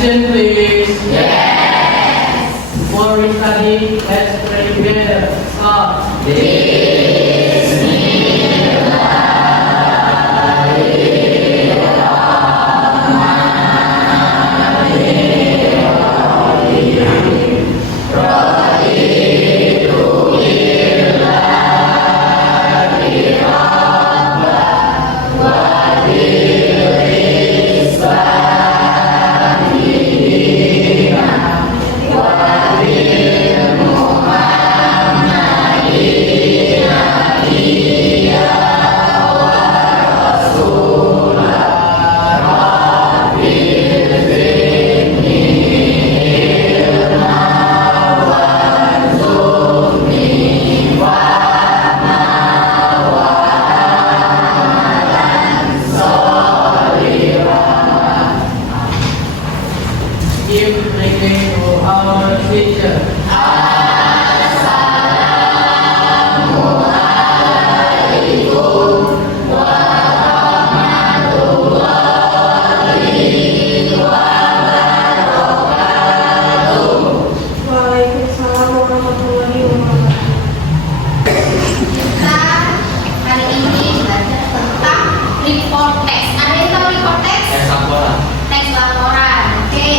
Attention please. Yes. Before we study, let's pray together. Start. Give greeting to our teacher. Waalaikumsalam warahmatullahi wabarakatuh. Kita hari ini belajar tentang report text. Ada yang tahu report text? Teks laporan. Oke.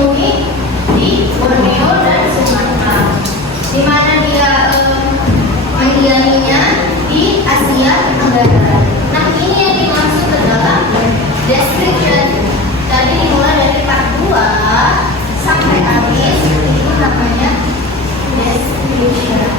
ditemui di Borneo dan Sumatera. Di mana dia mendiaminya di Asia Tenggara. Nah, ini yang dimaksud ke dalam description. Jadi dimulai dari part 2 sampai habis itu namanya description.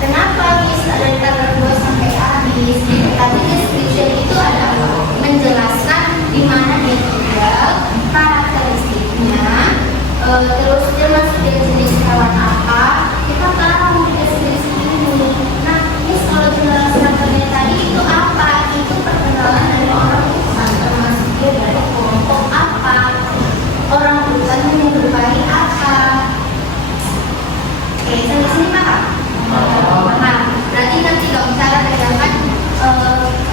Kenapa Miss ada di part 2 sampai habis? Tapi description itu adalah menjelaskan di mana dia tinggal, karakteristiknya, terus dia masuk jenis hewan apa. Kita tahu jenis ini. Nah, Miss kalau menjelaskan tadi itu apa? Itu perkenalan dari orang hutan, termasuk dia dari kelompok apa, orang hutan menyerupai apa. Oke, sampai sini paham? Paham. Berarti nanti dong cara bedakan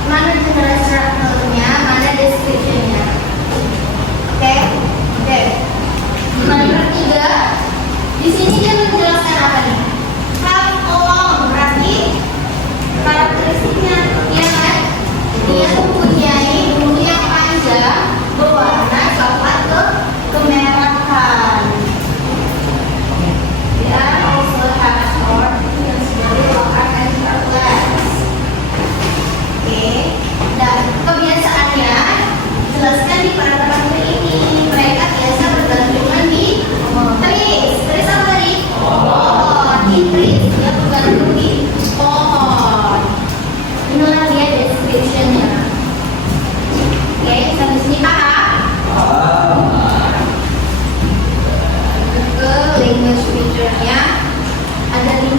mana general structure-nya, mana description-nya. Oke. Yang ketiga, di sini dia menjelaskan apa nih? How long, berarti karakteristiknya dia kan dia mempunyai bulu yang panjang berwarna coklat kemerahan. Dia also have short yang sebagai lokal and shortless. Oke, dan kebiasaannya jelaskan di paragraf ini. Mereka biasa bergantungan di trees. Trees apa tadi? Pohon. Di trees dia bergantung di pohon. Inilah dia description-nya. Oke, sampai sini paham? Ke language feature-nya ada 5.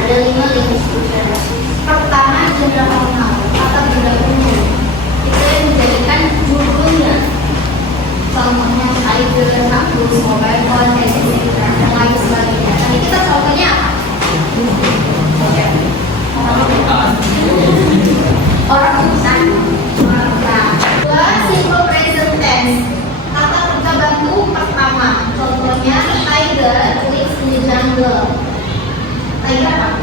Ada 5 language feature. Pertama, general noun atau benda umum. Itu yang menjadikan judulnya. Contohnya tiger, kampus, mobile phone, etc. dan lain sebagainya. Tadi kita contohnya apa? Orang hutan. Dua, simple present tense. Kata kerja bantu pertama. Contohnya tiger lives in the jungle. Tiger apa?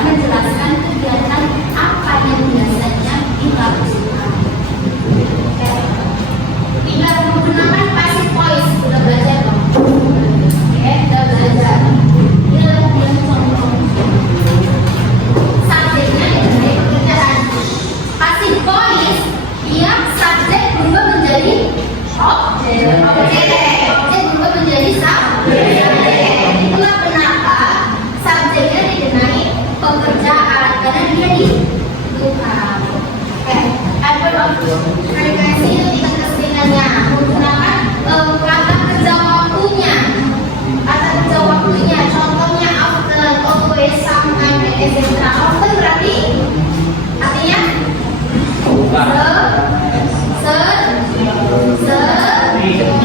Menjelaskan kegiatan apa yang biasanya dilakukan. Tinggal menggunakan passive voice. Sudah belajar dong? Oke, sudah belajar. Ini adalah yang contoh. Subjeknya dari pekerjaan. Passive voice, dia subjek berubah menjadi objek. Objek berubah menjadi subjek. Itulah kenapa subjeknya dikenai pekerjaan karena dia dibutuhkan. Oke, adverb of frequency itu tingkat keseringannya menggunakan kata kerja waktunya. Kata kerja waktunya, contohnya often, always, sometimes, etc. Often berarti artinya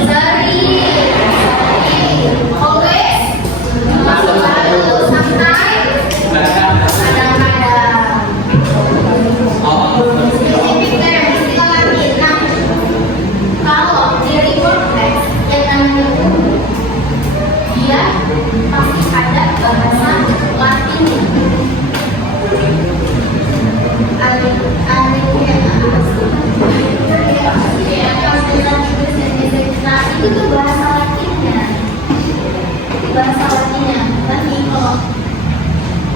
sering. Always selalu, sometimes kadang-kadang. Specific term, istilah Latin. Nah, kalau di report text yang namanya umum, dia pasti ada bahasa Latinnya. Itu tuh bahasa Latinnya. Bahasa Latinnya. Nanti kalau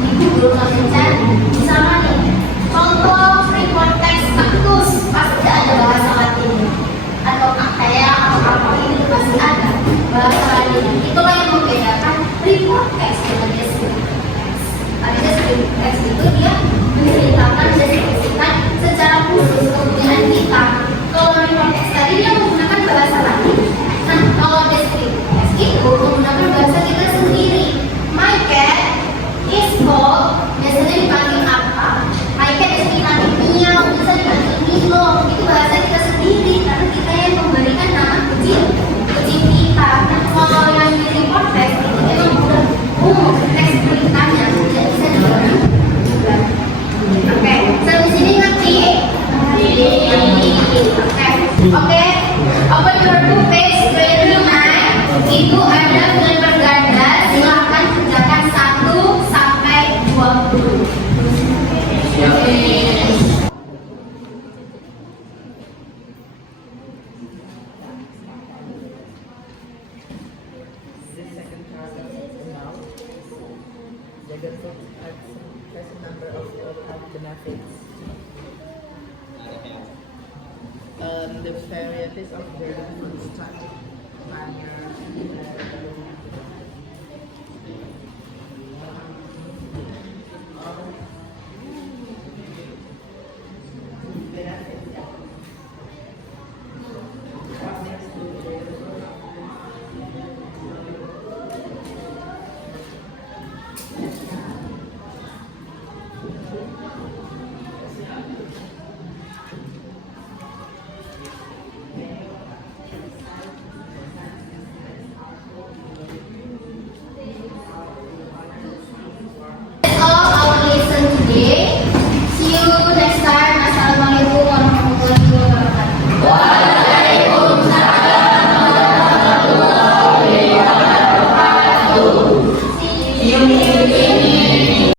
di Google kalian cari, misalnya nih, contoh report text kaktus pasti ada bahasa Latinnya. Atau kayak apa ini pasti ada bahasa Latinnya. Itulah yang membedakan report text dengan descriptive text. Ada descriptive text itu dia menceritakan, deskripsikan secara khusus kemudian kita. Kalau report text tadi dia menggunakan bahasa Latin. Nah, kalau descriptive text itu menggunakan bahasa kita sendiri. My cat is called, biasanya dipanggil apa? My cat biasanya dipanggil miau, bisa dipanggil milo. Itu bahasa kita sendiri karena kita yang memberikan ganda dengan berganda, silakan kerjakan 1 sampai 20. The second paragraph is now. Jagat at present number of benefits. The varieties of burden, time, manner,